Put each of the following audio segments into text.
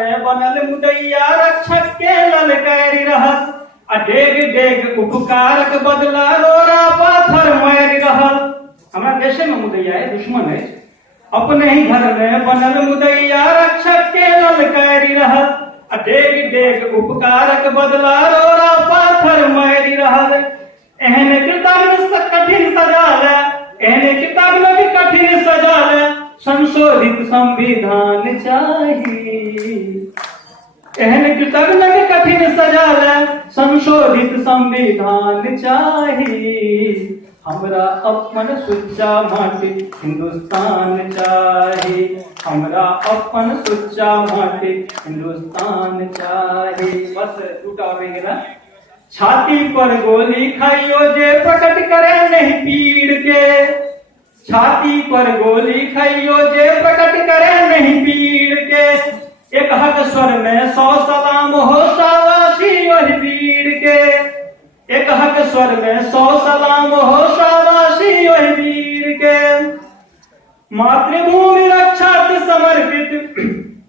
बनल मुदैया रक्षक के ललकारी रहत, आ डेग डेग उपकारक बदला रोरा पाथर मारि रहल। हमारा देश में मुदैया है, दुश्मन है। अपने ही घर में बनल मुदैया रक्षक के ललकारी रहत, आ डेग डेग उपकारक बदला रोरा पाथर मारि रहल। एहन कृतज्ञ कठिन सजा ले, एहन कृतज्ञ कठिन सजा ले, संशोधित संविधान चाहिए। एहन कृतज्ञ कठिन सजा ले, संशोधित संविधान चाहिए। हमरा अपन सुच्चा माटी हिंदुस्तान चाहिए, हमरा अपन सुच्चा माटी हिंदुस्तान चाहिए। बस टूटा हो गया। छाती पर गोली खाइयो जे प्रकट करे नहीं पीड़ के, छाती पर गोली खाइयो जे प्रकट करे नहीं पीड़ के। एक हक स्वर में 100 सलाम हो शाबाशी वही वीर के, एक हक स्वर में 100 सलाम हो शाबाशी वही वीर के। मातृभूमि रक्षार्थ समर्पित,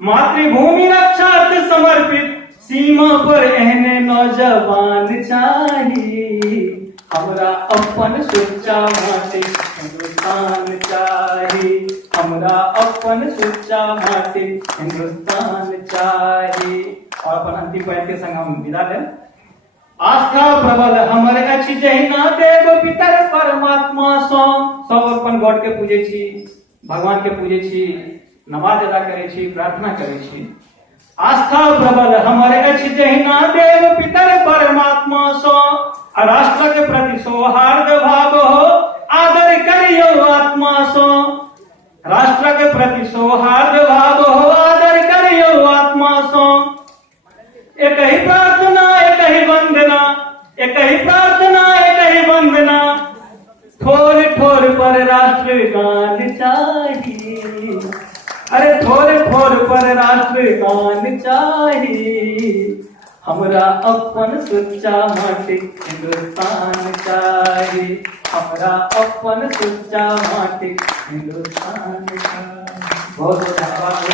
मातृभूमि रक्षार्थ समर्पित, सीमा पर एहने नौजवान चाहिए। हमरा अपन सुच्चा माटी हिंदुस्तान चाहिए, हमरा अपन सुच्चा माटी हिंदुस्तान चाहिए। और अपन अंतिम पंक्ति के संग हम विदा दें। आस्था प्रबल हमर अछि जहिना देव पितर परमात्मा सो। सब अपन गॉड के पूजे छी, भगवान के पूजे छी, नमाज अदा करे छी, प्रार्थना करे छी। आस्था प्रबल हमर अछि जहिना देव पितर परमात्मा सो। राष्ट्र के प्रति सौहार्द भाव हो आदर करियो आत्मा सो। राष्ट्र के प्रति सौहार्द भाव हो आदर करियो आत्मा सो। एक ही प्रार्थना एक ही वंदना, एक ही प्रार्थना एक ही वंदना, ठोर ठोर पर राष्ट्रगान चाहिए। अरे ठोर ठोर पर राष्ट्रगान चाहिए। हमरा अपन सुच्चा माटी हिंदुस्तान चाहिए, हमरा अपन सुच्चा माटी हिंदुस्तान चाहिए। बहुत बहुत धन्यवाद।